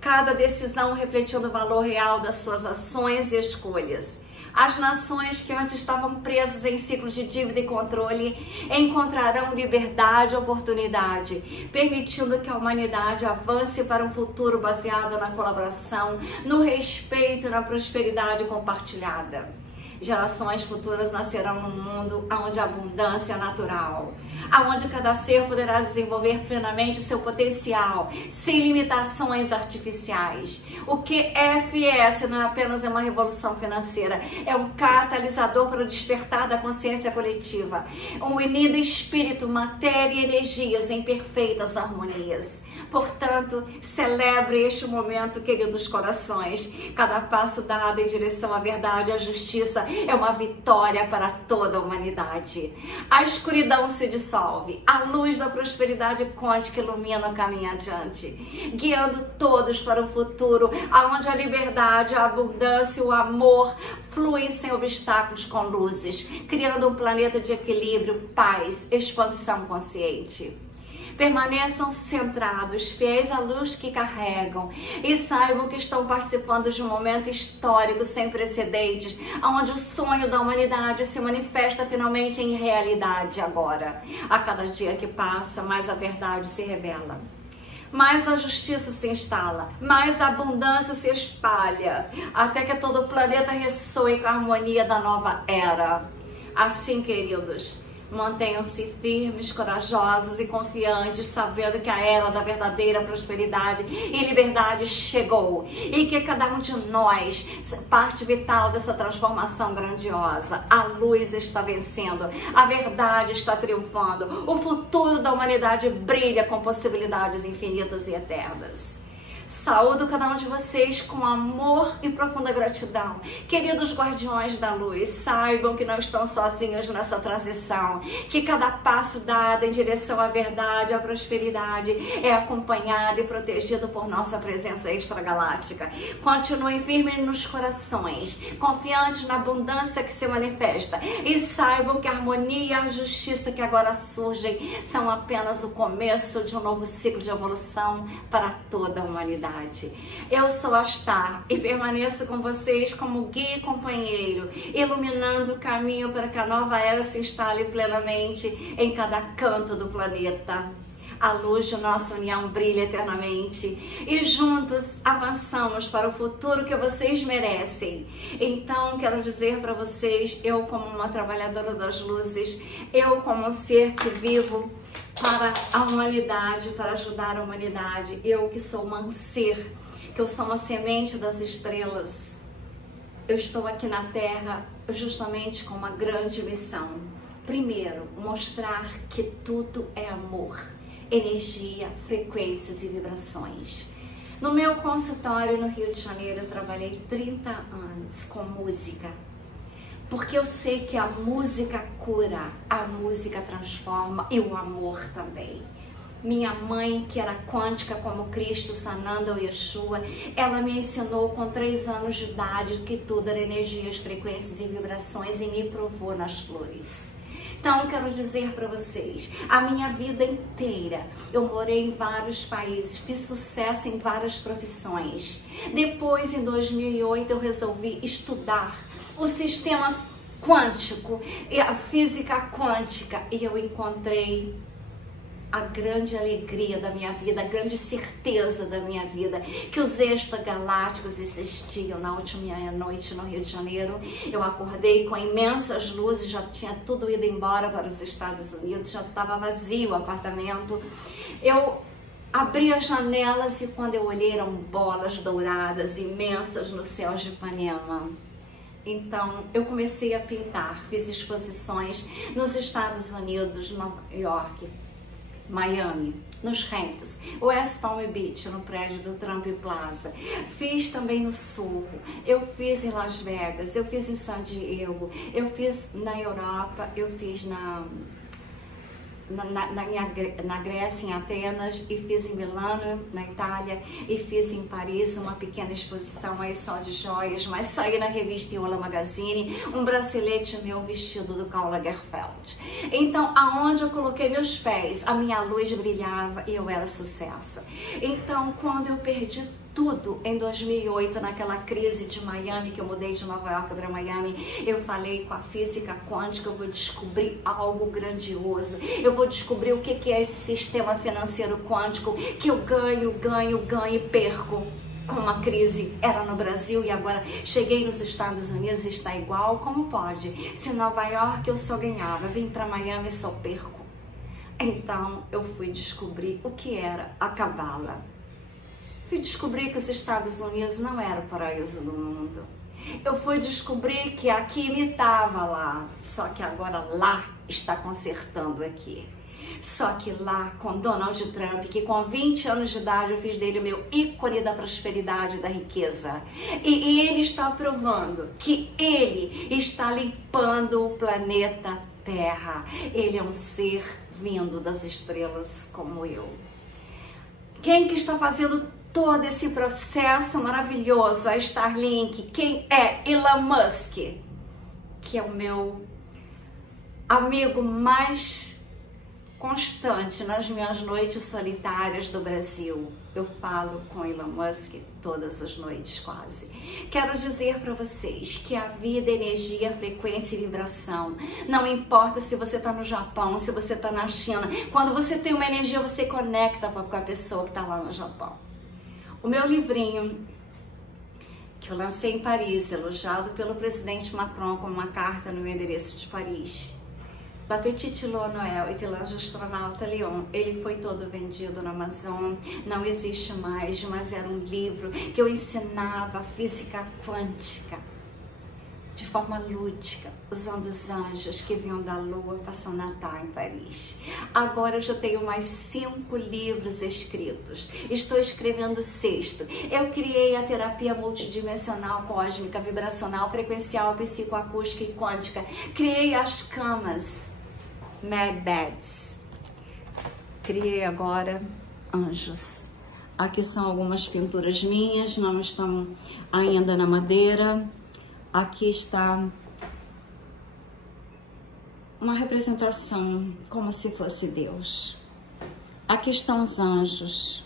Cada decisão refletindo o valor real das suas ações e escolhas. As nações que antes estavam presas em ciclos de dívida e controle encontrarão liberdade e oportunidade, permitindo que a humanidade avance para um futuro baseado na colaboração, no respeito e na prosperidade compartilhada. Gerações futuras nascerão num mundo onde a abundância é natural, onde cada ser poderá desenvolver plenamente seu potencial, sem limitações artificiais. O QFS não é apenas uma revolução financeira, é um catalisador para o despertar da consciência coletiva, um unido espírito, matéria e energias em perfeitas harmonias. Portanto, celebre este momento, queridos corações. Cada passo dado em direção à verdade e à justiça é uma vitória para toda a humanidade. A escuridão se dissolve, a luz da prosperidade quântica ilumina o caminho adiante, guiando todos para um futuro onde a liberdade, a abundância e o amor fluem sem obstáculos com luzes, criando um planeta de equilíbrio, paz, expansão consciente. Permaneçam centrados, fiéis à luz que carregam e saibam que estão participando de um momento histórico sem precedentes, onde o sonho da humanidade se manifesta finalmente em realidade agora. A cada dia que passa, mais a verdade se revela. Mais a justiça se instala, mais a abundância se espalha, até que todo o planeta ressoe com a harmonia da nova era. Assim, queridos, mantenham-se firmes, corajosos e confiantes, sabendo que a era da verdadeira prosperidade e liberdade chegou e que cada um de nós, parte vital dessa transformação grandiosa. A luz está vencendo, a verdade está triunfando, o futuro da humanidade brilha com possibilidades infinitas e eternas. Saúdo cada um de vocês com amor e profunda gratidão. Queridos guardiões da luz, saibam que não estão sozinhos nessa transição, que cada passo dado em direção à verdade, à prosperidade, é acompanhado e protegido por nossa presença extragaláctica. Continuem firmes nos corações, confiantes na abundância que se manifesta, e saibam que a harmonia e a justiça que agora surgem são apenas o começo de um novo ciclo de evolução para toda a humanidade. Eu sou Astar e permaneço com vocês como guia e companheiro, iluminando o caminho para que a nova era se instale plenamente em cada canto do planeta. A luz de nossa união brilha eternamente e juntos avançamos para o futuro que vocês merecem. Então, quero dizer para vocês, eu como uma trabalhadora das luzes, eu como um ser que vivo para a humanidade, para ajudar a humanidade, eu que sou um ser, que eu sou uma semente das estrelas, eu estou aqui na Terra justamente com uma grande missão. Primeiro, mostrar que tudo é amor, energia, frequências e vibrações. No meu consultório no Rio de Janeiro, eu trabalhei 30 anos com música, porque eu sei que a música cura, a música transforma e o amor também. Minha mãe, que era quântica como Cristo, Sananda ou Yeshua, ela me ensinou com 3 anos de idade que tudo era energias, frequências e vibrações, e me provou nas flores. Então, quero dizer para vocês, a minha vida inteira, eu morei em vários países, fiz sucesso em várias profissões. Depois, em 2008, eu resolvi estudar o sistema quântico e a física quântica, e eu encontrei a grande alegria da minha vida, a grande certeza da minha vida, que os extragalácticos existiam. Na última noite no Rio de Janeiro, eu acordei com imensas luzes, já tinha tudo ido embora para os Estados Unidos, já estava vazio o apartamento. Eu abri as janelas e quando eu olhei eram bolas douradas imensas no céu de Ipanema. Então, eu comecei a pintar, fiz exposições nos Estados Unidos, Nova York, Miami, nos Hamptons, West Palm Beach, no prédio do Trump Plaza. Fiz também no Sul, eu fiz em Las Vegas, eu fiz em San Diego, eu fiz na Europa, eu fiz na Grécia, em Atenas, e fiz em Milano, na Itália, e fiz em Paris uma pequena exposição aí só de joias, mas saí na revista Yola Magazine, um bracelete meu vestido do Karl Lagerfeld. Então, aonde eu coloquei meus pés, a minha luz brilhava e eu era sucesso. Então, quando eu perdi tudo em 2008, naquela crise de Miami, que eu mudei de Nova York para Miami, eu falei com a física quântica, eu vou descobrir algo grandioso, eu vou descobrir o que é esse sistema financeiro quântico, que eu ganho e perco. Com uma crise, era no Brasil e agora cheguei nos Estados Unidos e está igual, como pode? Se em Nova York eu só ganhava, vim para Miami e só perco. Então eu fui descobrir o que era a Cabala. Fui descobrir que os Estados Unidos não era o paraíso do mundo. Eu fui descobrir que aqui imitava lá, só que agora lá está consertando aqui. Só que lá com Donald Trump, que com 20 anos de idade eu fiz dele o meu ícone da prosperidade e da riqueza. E ele está provando que ele está limpando o planeta Terra. Ele é um ser vindo das estrelas como eu. Quem que está fazendo todo esse processo maravilhoso, a Starlink? Quem é? Elon Musk, que é o meu amigo mais constante nas minhas noites solitárias do Brasil. Eu falo com Elon Musk todas as noites quase. Quero dizer para vocês que a vida é energia, frequência e vibração. Não importa se você está no Japão, se você está na China. Quando você tem uma energia, você conecta com a pessoa que está lá no Japão. O meu livrinho, que eu lancei em Paris, elogiado pelo presidente Macron com uma carta no meu endereço de Paris, La Petite Lune Noël et l'Ange Astronauta Léon, ele foi todo vendido na Amazon, não existe mais, mas era um livro que eu ensinava física quântica de forma lúdica, usando os anjos que vinham da lua passando Natal em Paris. Agora eu já tenho mais 5 livros escritos, estou escrevendo o 6º. Eu criei a terapia multidimensional, cósmica, vibracional, frequencial, psicoacústica e quântica. Criei as camas, Mad Beds. Criei agora anjos. Aqui são algumas pinturas minhas, não estão ainda na madeira. Aqui está uma representação como se fosse Deus. Aqui estão os anjos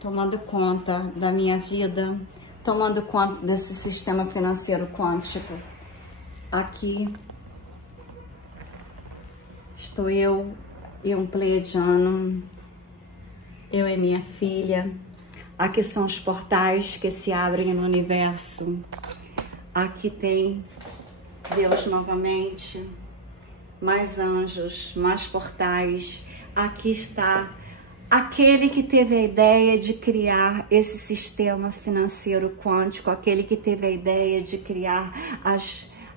tomando conta da minha vida, tomando conta desse sistema financeiro quântico. Aqui estou eu e um pleiadiano, eu e minha filha. Aqui são os portais que se abrem no universo. Aqui tem Deus novamente, mais anjos, mais portais. Aqui está aquele que teve a ideia de criar esse sistema financeiro quântico, aquele que teve a ideia de criar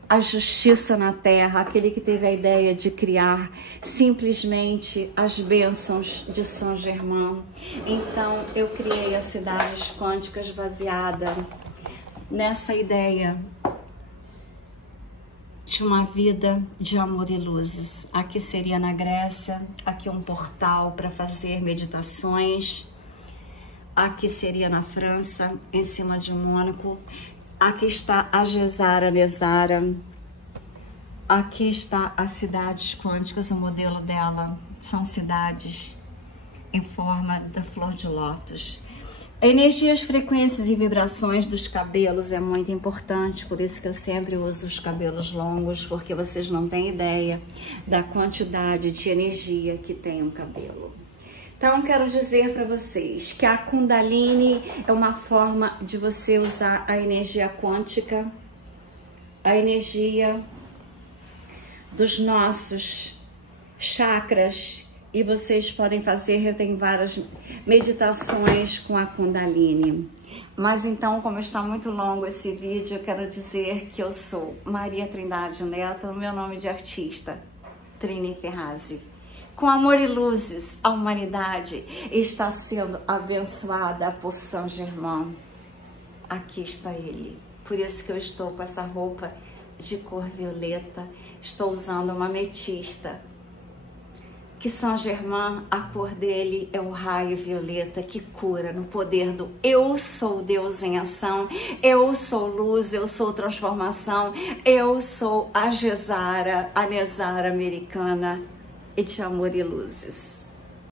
a justiça na Terra, aquele que teve a ideia de criar simplesmente as bênçãos de São Germain. Então, eu criei as cidades quânticas baseada nessa ideia de uma vida de amor e luzes. Aqui seria na Grécia, aqui um portal para fazer meditações. Aqui seria na França, em cima de Mônaco. Aqui está a Gesara Nezara. Aqui está as cidades quânticas, o modelo dela são cidades em forma da flor de lótus. A energia, as frequências e vibrações dos cabelos é muito importante, por isso que eu sempre uso os cabelos longos, porque vocês não têm ideia da quantidade de energia que tem um cabelo. Então, quero dizer para vocês que a Kundalini é uma forma de você usar a energia quântica, a energia dos nossos chakras. E vocês podem fazer, eu tenho várias meditações com a Kundalini. Mas então, como está muito longo esse vídeo, eu quero dizer que eu sou Maria Trindade Neto, o meu nome de artista, Trini Ferrazzi. Com amor e luzes, a humanidade está sendo abençoada por São Germain. Aqui está ele. Por isso que eu estou com essa roupa de cor violeta. Estou usando uma ametista que Saint Germain, a cor dele é o raio violeta que cura no poder do eu sou Deus em ação, eu sou luz, eu sou transformação, eu sou a Gesara, a Nesara americana e de amor e luzes.